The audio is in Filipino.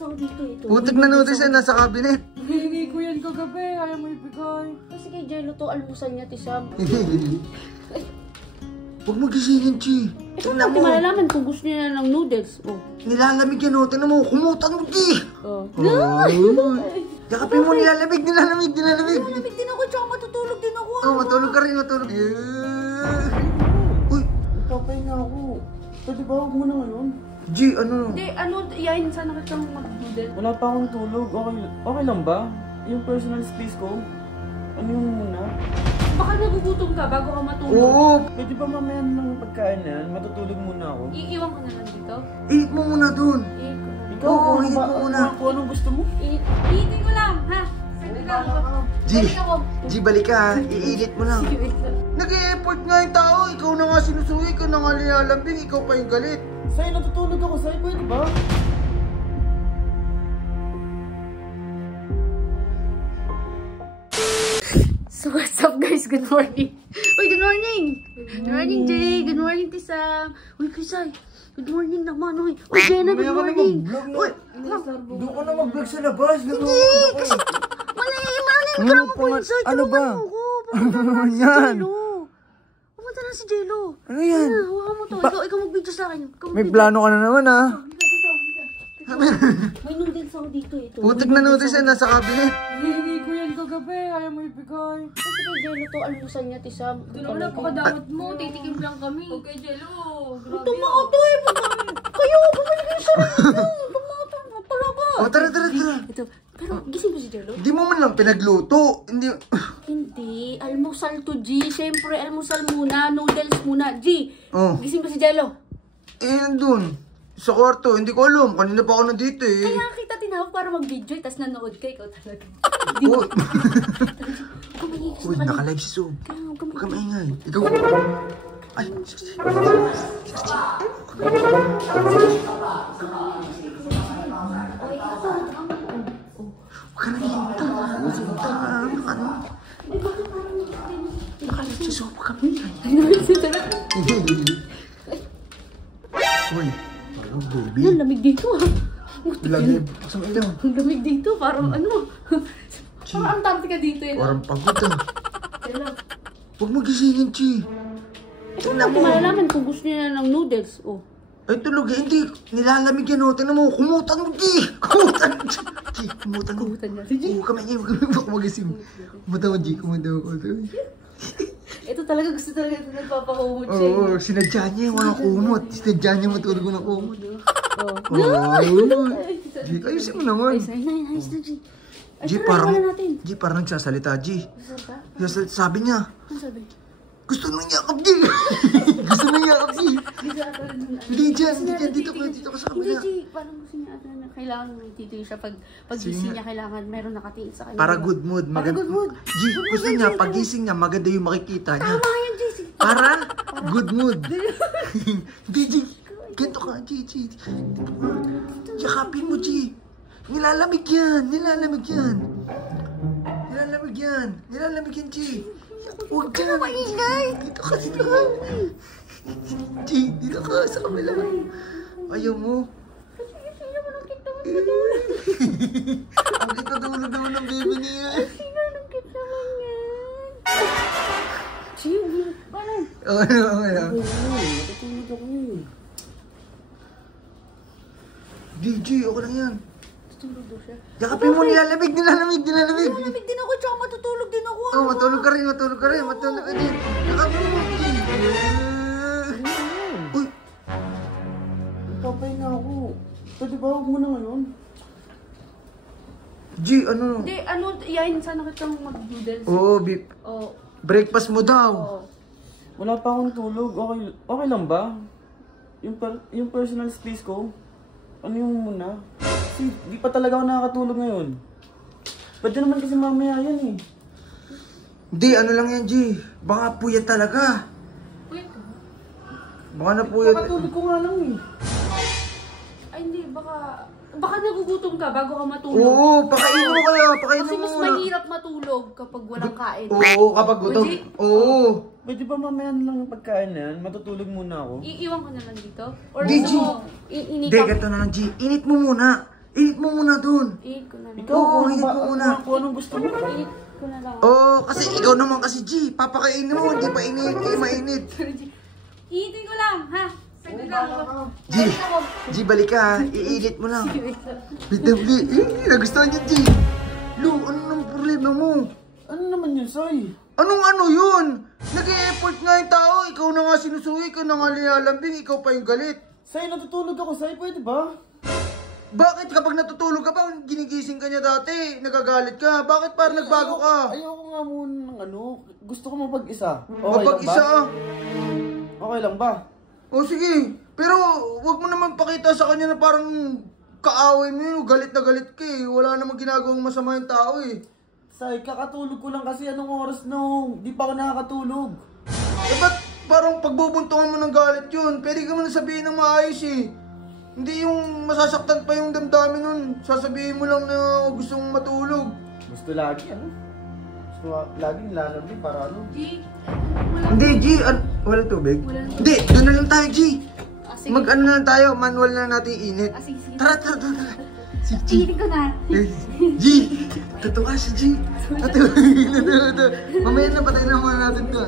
noodles ako dito ito. Putik na noodles yan, nasa cabinet. Hihingi ko yan kagabi, ayaw mo ibigay. Kasi kay Jello to, almusal niya, Tisam. Huwag mo gisingin, Chi. Ito natin malalaman kung gusto niya ng noodles. Oh. Nilalamig yan, o. Tingnan mo, kumutan mo, Chi. Oh. Yakapin mo, nilalamig. Nilalamig din ako, tsaka matutulog din ako. Oh, matulog ka rin, matulog. Uy, Papahinga ako. Pwede ba huwag mo na ngayon? G, ano? Hindi, yayin sana kitang mag-noodle. Wala pa akong tulog. Okay lang ba? Yung personal space ko? Ano yung muna? Baka nagugutom ka bago ka matulog. Oo. Pwede ba mamaya na lang yung pagkain na yan? Matutulog muna ako. Iiwan ko na lang dito. Eat mo muna dun. Ikaw, Oo, kung eat mo muna. Kung anong gusto mo? Iitin ko lang, ha? Sige lang. G, balik ka ha. Iinit mo lang. Nag-e-effort nga yung tao. Ikaw na nga sinusuwi, ikaw na nga nilalambing, ikaw pa yung galit. Sa'yo natutulog ako, sa'yo pwede ba? So what's up guys? Good morning. Uy, good morning. Good morning, Jay. Good morning, Tisam. Uy, Kisay. Good morning naman. Uy, Jenna, good morning. Uy, doon ka na mag-vlog sa labas. hindi. Kasi, malay ka mo ko inside. Ano ba? Ano yan? Pumunta na si Jello. Ano yan? Huwag mo to. Ikaw mag-video sa akin. May plano ka na naman ha. May noodles ako dito ito. Putik na noodles yan, nasa cabinet. Hihingi ko yan kagabi, ayaw mo ibigay. Kasi kay Jello to, almusal niya, Tisam. Doon ako napakadamot mo, titikim lang kami. Okay, Jello. Ito mga to eh. Kayo, bumalik kayo sa rin. Ito mga to. Talaga. O, tara. Ito. Pero gising ba si Jello? Hindi mo man lang pinagluto. Hindi. Hindi. Almusal to, G. Siyempre, almusal muna. Noodles muna. G. Oh. Gising ba si Jello? Nandun. Sa kwarto. Hindi ko alam. Kanina pa ako nandito eh. Kaya kita tinawag para mag-video eh. Tapos nanood ka. Ikaw talaga. Uy. Kumahigis Uy, na ka. naka-live si Sob. Huwag ka maingay. Ikaw. Ay. Huwag ka na hinta. Ano? Naka-live si Sob. Huwag ka maingay. Uy. Hello, baby. Ang lamig dito ah. Lamig. Pasang ilaw. Ang lamig dito. Parang ano. Parang Antarctica dito eh. Parang pagod ah. Jello. Huwag mo gisingin, Chi. Ito natin malalaman kung gusto niya ng noodles. Oh. Ay, tulog eh. Hindi. Nilalamig yan o. Tignan mo. Kumutan mo, Chi. Kumutan. Chi, kumutan mo. Kumutan niya. Sige. Oo, kamay niya. Huwag mo magising. Kumutan mo, Chi. Kumutan mo. Ito talaga gusto talaga ito nagpapakumot siya. Oo, sinadya niya yung walang kumot. Sinadya niya matulog mo ng kumot. Oh. Oo. Chi, ayusin mo naman. Nice na, G. Ay, G, tara, parang, wala natin. G, parang nagsasalita, G. Saan ka? Sabi niya, Ano sabi? gusto nang yakap, G. Gusto nang yakap, G. Hindi dyan, dito ka sa Hindi, kabila. G. Parang gusto niya ata na kailangan dito siya. Pag gising niya, kailangan meron nakatingin sa kanya. Para good mood. Para good mood. G, gusto niya, pag gising niya, maganda yung makikita niya. Tama yan, G. Para good mood. Hindi, G. Ganito ka, G. Yakapin mo, G. Nilalamig yan, G. Huwag ka na maingay. Dito ka. G, dito ka sa kabila. Ayaw mo. Ang kita tulog naman ng baby niya. G, paano? Okay lang. Natutulog ako yun. G, okay lang yan. Tutulog daw siya. Yakapin mo, nilalamig. Malamig din ako, tsaka matutulog din ako. Oh, matulog ka rin. Yakapin mo. Uy, Papahinga ako. Pwede ba huwag mo na ngayon? G, ano? Hindi, yayin sana kitang mag-noodles. Oo, Oh. breakfast mo daw. Oo. Wala pa akong tulog. Okay lang ba? Yung personal space ko? Ano yung muna? Kasi di pa talaga ako nakakatulog ngayon. Pwede naman kasi mamaya yan eh. Hindi, ano lang yan, G. Baka puyat talaga. Wait ka. Baka napuyat. Nakatulog ko nga lang eh. Ay, hindi, baka nagugutom ka bago ka matulog. Oo, pakainin mo kaya. Pakainin Kasi mo mas muna. mahirap matulog kapag walang kain. Oo, kapag gutom. Legit? Oo. Pwede ba mamaya na lang yung pagkain na yan? Matutulog muna ako. Iiwan ko na lang dito? Or Di, gusto G. mo, inita Hindi, ganito na lang, G. Init mo muna. Init mo muna dun. Eat ko na lang. Ikaw, Oo, kung init mo muna. Kung anong gusto mo. Eat ko na lang. Oo, kasi ikaw naman kasi G. Papakainin mo, hindi pa init, mainit. Iitin ko lang, ha? Saglit lang. G, balik ka ha. Iinit mo lang. Wait, nagustuhan niya G. Lu, ano nang problema mo? Ano naman yun, Soy? Anong ano yun? Nag-e-effort nga yung tao. Ikaw na nga sinusuwi, ikaw na nga nilalambing, ikaw pa yung galit. Say, natutulog ako, Say. Pwede ba? Bakit kapag natutulog ka pa, ginigising ka niya dati, nagagalit ka? Bakit parang nagbago ka? Ayoko nga muna ng ano. Gusto ko mapag-isa. Okay Mapag-isa lang ba? ah. Okay lang ba? O sige, pero wag mo naman pakita sa kanya na parang kaaway mo yun, galit na galit ka eh. Wala namang ginagawang masama yung tao eh. Say, kakatulog ko lang kasi anong oras nung di pa ako nakakatulog. Eh ba't parang pagbubuntungan mo ng galit yun? Pwede ka mo na sabihin ng maayos eh. Hindi yung masasaktan pa yung damdamin nun. Sasabihin mo lang na gusto mong matulog. Gusto lagi, ano? Gusto lagi nilalambing para ano? G, Hindi, G. Walang tubig? Walang tubig. Hindi, doon na lang tayo, G. sige. Mag-ano na lang tayo, manual na natin init. Sige, sige. Tara. Si G. Iitin ko na. G! Totoo ka si G. Mamaya na patay na muna natin to.